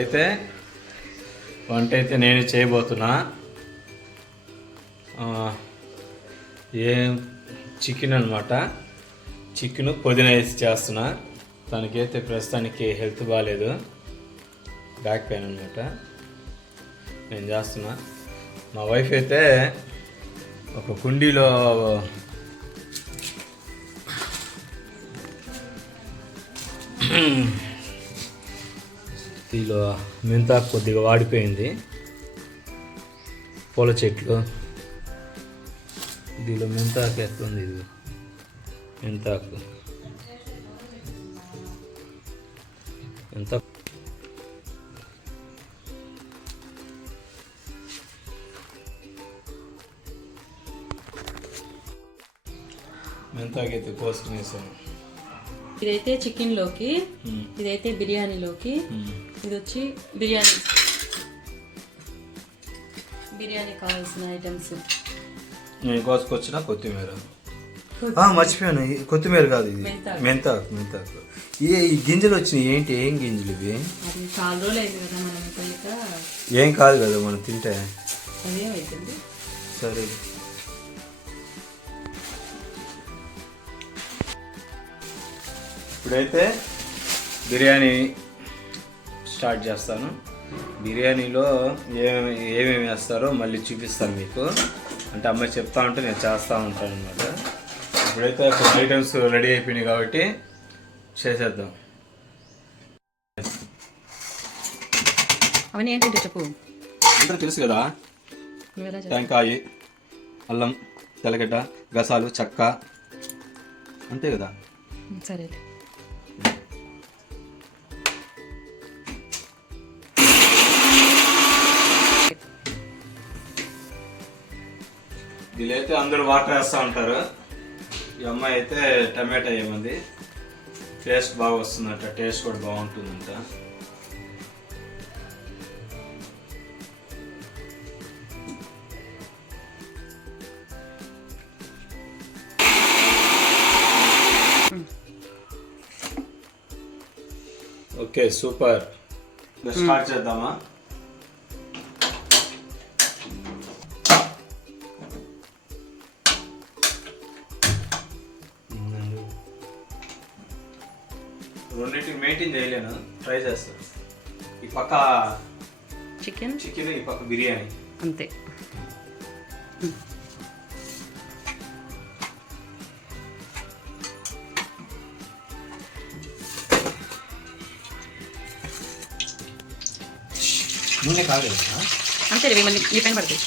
ఇప్పుడైతే వంట అయితే నేను చేయబోతున్నా. ఏం చికెన్ అనమాట చికెన్ పుదీనా వేసి చేస్తున్నా. తనకైతే ప్రస్తుతానికి హెల్త్ బాగాలేదు బ్యాక్ పెయిన్ అనమాట నేను చేస్తున్నా. మా వైఫ్ అయితే ఒక కుండీలో దీనిలో మెంతాకు కొద్దిగా వాడిపోయింది. పూల చెట్లు. దీనిలో మెంతాకు ఎట్లుంది ఇది. మెంతాకు ఎంత మెంతాకు అయితే కోసుకుని వేసాను ఇదైతే చికెన్లోకి ఇదైతే బిర్యానీలోకి. ఇది వచ్చి బిర్యానీ. బిర్యానీ కావాల్సిన ఐటమ్స్. నేను కోసుకొచ్చిన కొత్తిమీర. ఆ, మర్చిపోయాను. కొత్తిమీర కాదు ఇది. మెంతాకు. మెంతాకు మెంతాకు. ఏ ఈ గింజలు వచ్చినాయి. ఏంటి ఏం గింజలు ఇవి? అది చాలా రోజులు అయింది కదా మనం పోయాక ఏం కాదు కదా మనం తింటే. సరే. ఇప్పుడైతే బిర్యానీ స్టార్ట్ చేస్తాను. బిర్యానీలో ఏమేమి ఏమేమి వేస్తారో మళ్ళీ చూపిస్తాను మీకు. అంటే అమ్మాయి చెప్తా ఉంటే నేను చేస్తూ ఉంటాను అనమాట ఇప్పుడైతే కొన్ని ఐటమ్స్ రెడీ అయిపోయినాయి కాబట్టి చేసేద్దాం. అవన్నీ ఏంటంటే చెప్పు. అందరూ తెలుసు కదా? టెంకాయ అల్లం తెల్లగడ్డ గసాలు చెక్క అంతే కదా? సరే. వీళ్ళైతే అందరూ వాటర్ వేస్తూ ఉంటారు. ఈ అమ్మాయి అయితే టమాటా ఏమంది? టేస్ట్ బాగా వస్తుందంట టేస్ట్ కూడా బాగుంటుందంట. Okay super. స్టార్ట్ చేద్దామా? రెండింటిని మెయింటైన్ చేయలేను. ట్రై చేస్తాను ఈ పక్క చికెన్ చికెన్ ఈ పక్క బిర్యానీ. అంతే. నూనె కాలేదు అంతే ఇవి మళ్ళీ ఈ పైన పడుతుంది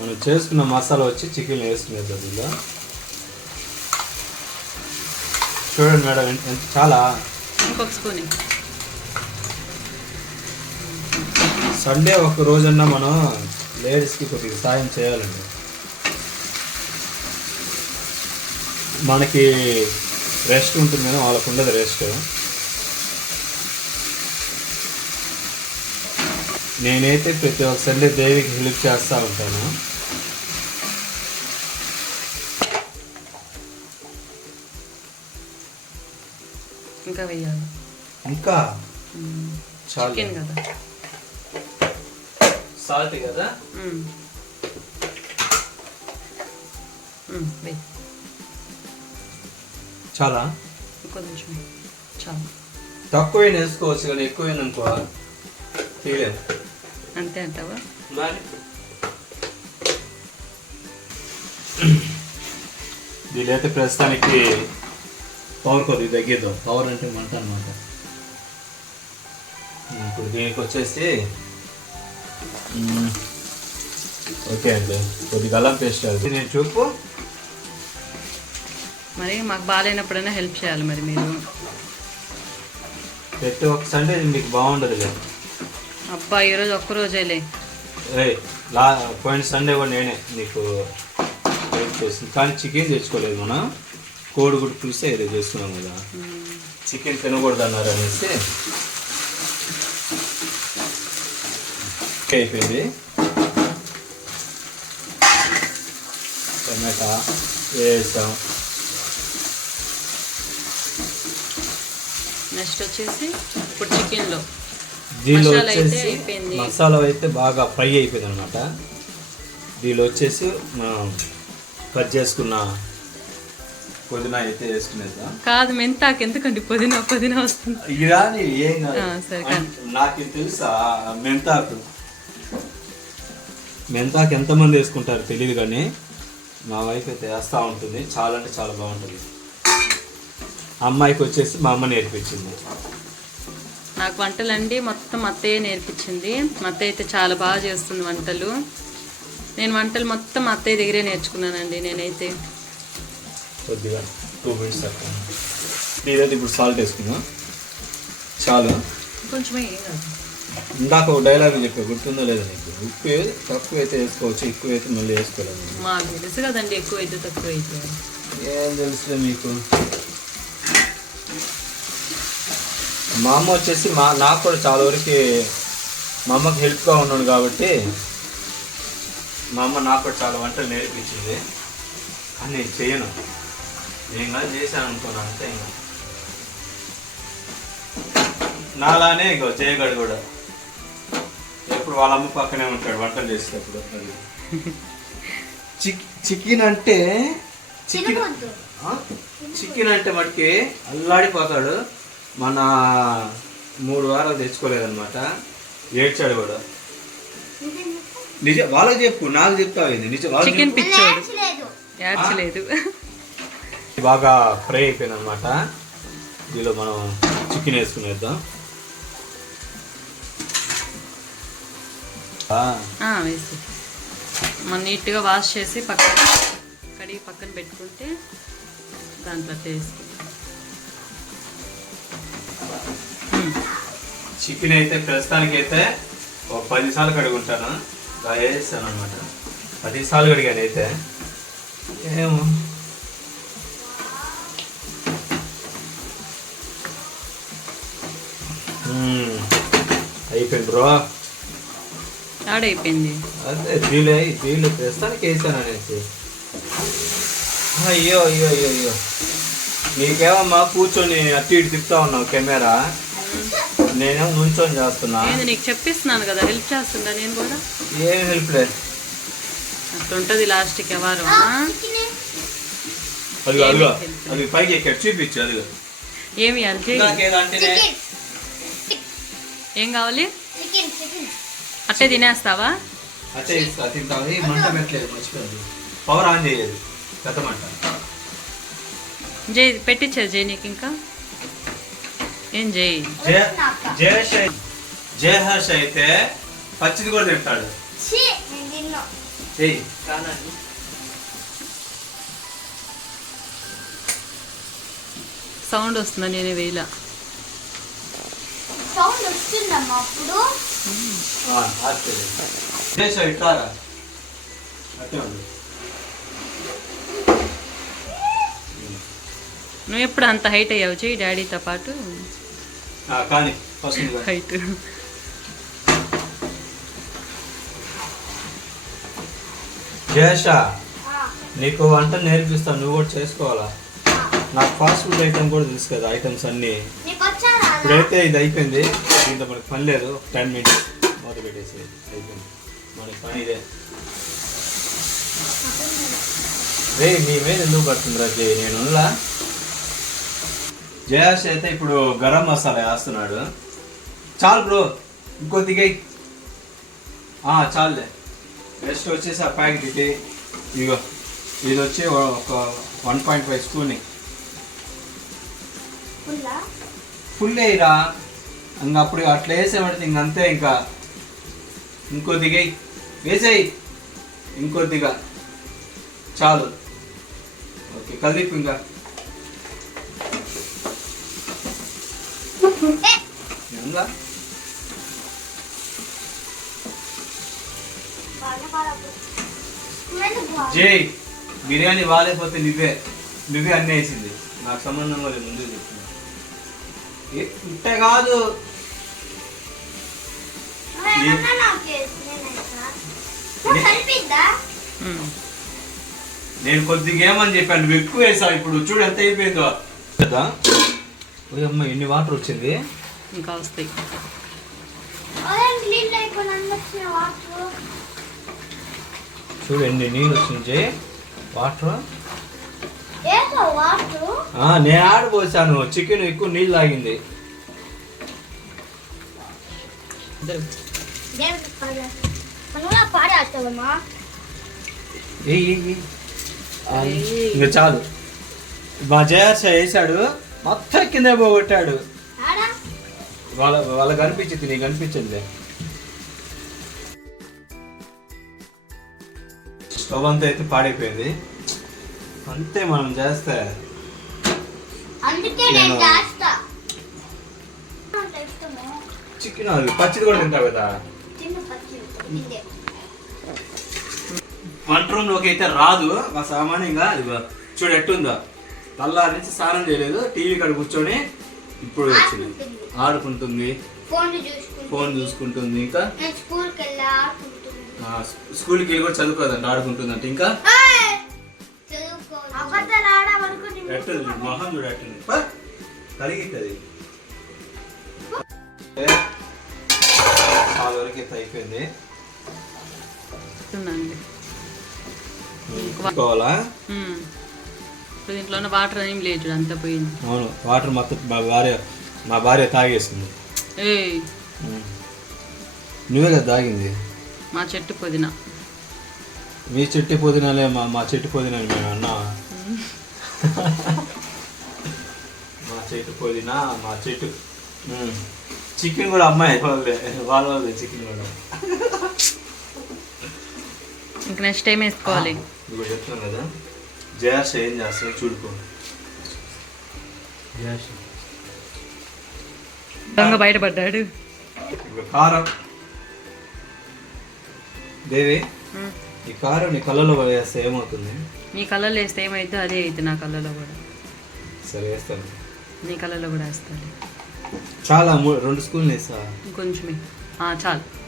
మనం చేసుకున్న మసాలా వచ్చి చికెన్ వేసుకునేది దీనిలో చూడండి మేడం ఎంత ఎంత- చాలా ఇంకొక స్పూన్. సండే ఒక రోజన్నా మనం లేడీస్కి కొద్దిగా సాయం చేయాలండి. మనకి రెస్ట్ ఉంటుంది కానీ వాళ్ళకు ఉండదు రెస్ట్. నేనైతే ప్రతి ఒక్క సండే దేవికి హెల్ప్ చేస్తూ ఉంటాను. ఇంకా వేయాలి ఇంకా చాలు చికెన్ కదా సాల్ట్ కదా మ్మ్. మ్మ్, వేయి చాలా ఇంకో నిమిషం చాలు తక్కువైనా వేసుకోవచ్చు కానీ ఎక్కువైనా అనుకో తీయలేదు అంతే అంటావా మరి వీళ్ళైతే ప్రస్తుతానికి పవర్ కొద్దిగా తగ్గిద్దాం. పవర్ అంటే మంట అనమాట ఇప్పుడు దీనికి వచ్చేసి ఓకే అండి. కొద్దిగా అల్లం పేస్ట్ అది. నేను చూపు. మరి మాకు బాగాలేనప్పుడైనా హెల్ప్ చేయాలి మరి మీరు. ప్రతి ఒక్క సండే మీకు బాగుండదు కదా. అబ్బా ఈరోజు ఒక్క రోజేలే. ఏయ్ లా పోయిన సండే కూడా నేనే నీకు చేసింది. కానీ చికెన్ తెచ్చుకోలేదు మనం. కోడిగుడ్డు పులిసే ఏదో చేసుకున్నాం కదా. చికెన్ తినకూడదు అన్నారు అనేసి అయిపోయింది. టమాటా వేసాం. నెక్స్ట్ వచ్చేసి ఇప్పుడు చికెన్లో. దీనిలో వచ్చేసి. మసాలా అయితే బాగా ఫ్రై అయిపోయింది అనమాట దీనిలో వచ్చేసి మనం కట్ చేసుకున్న పుదీనా అయితే వేసుకునేద్దాం కాదు మెంతాకు ఎందుకండి పుదీనా? పుదీనా వస్తుంది. ఏం కాదు. నాకు తెలుసా మెంతాకు. మెంతాకు ఎంతమంది వేసుకుంటారు తెలియదు కానీ మా వైఫ్ అయితే వేస్తూ ఉంటుంది. చాలా అంటే చాలా బాగుంటుంది. అమ్మాయికి వచ్చేసి మా అమ్మ నేర్పించింది. నాకు వంటలండి మొత్తం అత్తయ్య నేర్పించింది. మా అత్తయ్య అయితే చాలా బాగా చేస్తుంది వంటలు. నేను వంటలు మొత్తం అత్తయ్య దగ్గరే నేర్చుకున్నానండి నేనైతే. కొద్దిగా టూ మినిట్స్ అక్కడ నేనైతే ఇప్పుడు సాల్ట్ వేసుకుందాం చాలు. కొంచెమే కాదు. ఇందాక ఒక డైలాగ్ చెప్పా గుర్తుందో లేదో నీకు? ఉప్పు తక్కువ అయితే వేసుకోవచ్చు ఎక్కువ అయితే మళ్ళీ వేసుకోలేదు మాకు తెలుసు కదండి ఎక్కువ అయితే తక్కువ అయితే ఏం తెలుసులే మీకు? మా అమ్మ వచ్చేసి మా నాకు కూడా చాలా వరకు మా అమ్మకి హెల్ప్గా ఉన్నాను కాబట్టి మా అమ్మ నాకు కూడా చాలా వంటలు నేర్పించింది. కానీ నేను చేయను. నేను కానీ చేశాను అనుకున్నాను అంతే ఇంకా. నాలానే ఇంకో చేయగడు కూడా. ఎప్పుడు వాళ్ళ అమ్మ పక్కనే ఉంటాడు వంటలు చేసేటప్పుడు చిక్ చికెన్ అంటే చికెన్ ఆ? చికెన్ అంటే మటుకి అల్లాడిపోతాడు. మన మూడు వారాలు తెచ్చుకోలేదన్నమాట. ఏడ్చాడు కూడా. నిజం వాళ్ళకి చెప్పు నాకు చెప్తావు నిజం వాళ్ళకి చికెన్. పిచ్చోడు. ఏడ్చలేదు. బాగా ఫ్రై అయిపోయింది అనమాట దీనిలో మనం చికెన్ వేసుకునేద్దాం. ఆ, ఆ, వేసి. మనం నీట్గా వాష్ చేసి పక్కన కడిగి పక్కన పెట్టుకుంటే దాంట్లో టేస్ట్ చికెన్ అయితే ప్రస్తుతానికి అయితే ఒక పది సార్లు కడుగుంటాను. ఇలా వేస్తాను అనమాట పది సార్లు కడిగాను అయితే. ఏమో. అయిపోయింది బ్రో ఆడైపోయింది. అదే వీళ్ళు వీళ్ళు ప్రస్తుతానికి వేసాను అనేసి. అయ్యో అయ్యో అయ్యో అయ్యో. నీకేమమ్మా కూర్చొని అటు ఇటు తిప్పుతా ఉన్నావు కెమెరా? నేనేమో నుంచొని చేస్తున్నా. నీకు చెప్పిస్తున్నాను కదా హెల్ప్ చేస్తుందా నేను కూడా? ఏం హెల్ప్ లేదు అట్లుంటది లాస్ట్కి ఎవరు అదిగో అది పైకి ఎక్కడ చూపించు అదిగో. ఏమి అది నాకేదంటేనే ఏం కావాలి? అట్టే తినేస్తావా? అచ్చే ఇస్తా తింటావు ఏ మంట పెట్టలేదు మర్చిపోయింది పవర్ ఆన్ చేయలేదు. పెద్ద మంట. జై పెట్టించేది జై నీకు ఇంకా? ఏం జై? జయ జయహర్ష అయితే పచ్చిది కూడా తింటాడు. చెయ్యి సౌండ్ వస్తుందా నేనే వేయలా? సౌండ్ వస్తుందమ్మా అప్పుడు. ఇట్లారా? నువ్వు ఎప్పుడు అంత హైట్ అయ్యావు జై డాడీతో పాటు? ఆ, కానీ ఫస్ట్ హైట్. ఆ, నీకు వంట నేర్పిస్తాను. నువ్వు కూడా చేసుకోవాలా? నాకు ఫాస్ట్ ఫుడ్ ఐటమ్ కూడా తెలుసు కదా ఐటమ్స్ అన్నీ. ఇప్పుడైతే ఇది అయిపోయింది. దీంతో మనకి పని లేదు. టెన్ మినిట్స్ మొదలు పెట్టేసి అయిపోయింది. మనకి పని ఇదే. రే నీ మీద ఎందుకు పడుతుంది రాజే? నేను జయాష్ అయితే ఇప్పుడు గరం మసాలా వేస్తున్నాడు. చాలు బ్రో ఇంకొద్దిగా ఎయ్. ఆ, చాలులే. నెక్స్ట్ వచ్చేసి ఆ ప్యాకెట్ ఇది ఇగో. ఇది వచ్చి ఒక one point five spoon full వేయరా ఇంకా అప్పుడు అట్లా వేసేవాడి అంతే ఇంకా. ఇంకో ఇంకొద్దిగా వేసేయి. దిగ. చాలు. ఓకే కలిపి ఇంకా. జై బిర్యానీ వాలేకపోతే నువ్వే. నువ్వే అన్నేసింది నాకు సంబంధం లేదు ముందు చెప్పు. ఇట్టే కాదు. నేను కొద్దిగా ఏమని చెప్పాను నువ్వు ఎక్కువ వేసావు ఇప్పుడు చూడు ఎంత అయిపోయిందో. కదా? అమ్మ ఎన్ని వాటర్ వచ్చింది? ఇంకా వస్తాయి. అదే నీళ్ళు వచ్చింది వాటర్? నేను ఆడిపోసాను చికెన్ ఎక్కువ నీళ్ళు తాగింది. ఇంకా చాలు. మా జయర్ష వేసాడు. మొత్తం కింద పోగొట్టాడు? వాళ్ళ వాళ్ళకి కనిపించింది నీకు కనిపించదులే స్టవ్ అంతా అయితే పాడైపోయింది. అంతే మనం చేస్తే. అందుకే నేను చేస్తా. చికెన్ పచ్చిది కూడా తింటావు కదా. వంట రూమ్లోకి అయితే రాదు. మా సామాన్యంగా ఇదిగో చూడు ఎట్టుందో. తల్లారి నుంచి స్నానం చేయలేదు. టీవీ కాడ కూర్చొని ఇప్పుడు వచ్చింది. ఆడుకుంటుంది. ఫోన్ చూసుకుంటుంది. ఇంకా. స్కూల్కి వెళ్ళి కూడా చదువుకోదంట ఆడుకుంటుందంట. ఇంకా? ఎట్టుంది మొహం చూడు ఎట్టుంది కలిగిస్తుంది చాలా వరకు అయితే అయిపోయింది. దీంట్లో వాటర్ ఏం లేదు అంతా పోయింది. అవును వాటర్ మొత్తం మా భార్య మా భార్య తాగేసింది. ఏయ్. నువ్వే కదా తాగింది? మా చెట్టు పుదీనా. మీ చెట్టు పుదీనాలే మా మా చెట్టు పుదీనాలు మేము అన్నా. మా చెట్టు పుదీనా మా చెట్టు. చికెన్ కూడా అమ్మాయి వాళ్ళే వాళ్ళ వాళ్ళే చికెన్ కూడా. ఇంక నెక్స్ట్ టైం వేసుకోవాలి. ఇప్పుడు చెప్తున్నాను కదా. జయాష్ ఏం చేస్తాడు చూడుకో. జయాష్ దొంగ బయటపడ్డాడు. కారం. దేవి. ఈ కారం నీ కళ్ళలో వేస్తే ఏమవుతుంది? నీ కళ్ళలో వేస్తే ఏమైతే అదే అయితే నా కళ్ళలో కూడా. సరే వేస్తాను. నీ కళ్ళలో కూడా వేస్తాను చాలా మూ- రెండు స్కూల్ వేస్తా. ఇంకొంచెమే. ఆ, చాలు.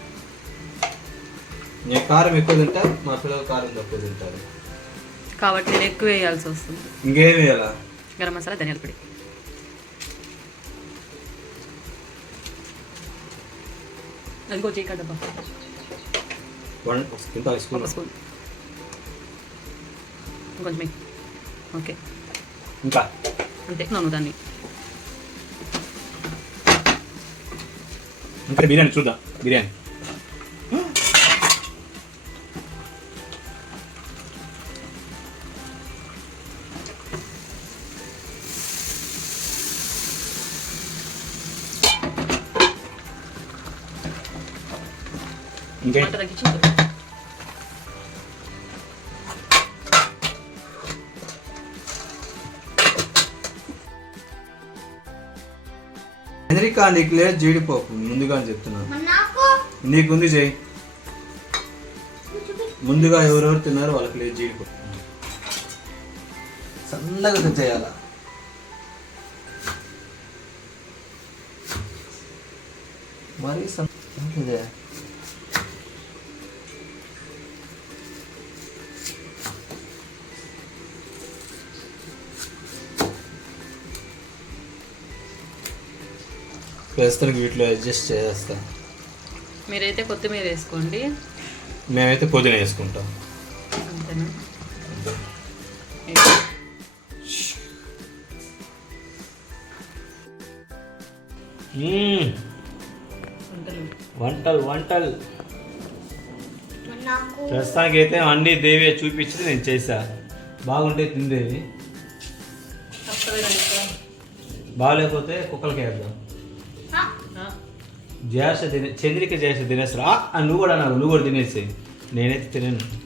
నేను కారం ఎక్కువ తింటా మా పిల్లలు కారం తక్కువ తింటారు. కాబట్టి నేను ఎక్కువ వేయాల్సి వస్తుంది. ఇంకేం వేయాలా? గరం మసాలా ధనియాల పొడి. అదిగో చీకా డబ్బా. One spoon. ఇంకొంచెం. ఓకే. ఇంకా? అంతే. నన్ను దాన్ని. ఇంకా బిర్యానీ చూద్దాం. బిర్యానీ. ఇంకే అమెరికా నీకు లేదు జీడిపోపు ముందుగా చెప్తున్నాను. నీకుంది చేయి. ముందుగా ఎవరెవరు తిన్నారో వాళ్ళకి లేదు జీడిపప్పు. సన్నగా చేయాల? మరి సన్నగా ప్రస్తుతానికి వీటిలో అడ్జస్ట్ చేస్తా మీరైతే కొత్తిమీర వేసుకోండి. మేమైతే పుదీనా వేసుకుంటాం. అంతేనా. వంటలు. వంటలు ప్రస్తుతానికి అయితే అన్ని దేవి చూపించి నేను చేసా బాగుంటే తిందేవి బాగాలేకపోతే కుక్కలకి వేద్దాం. చేస తినే చంద్రిక చేసే తినేస్తారు? ఆ, నువ్వు కూడా నాకు నువ్వు కూడా తినేసి నేనైతే తినను.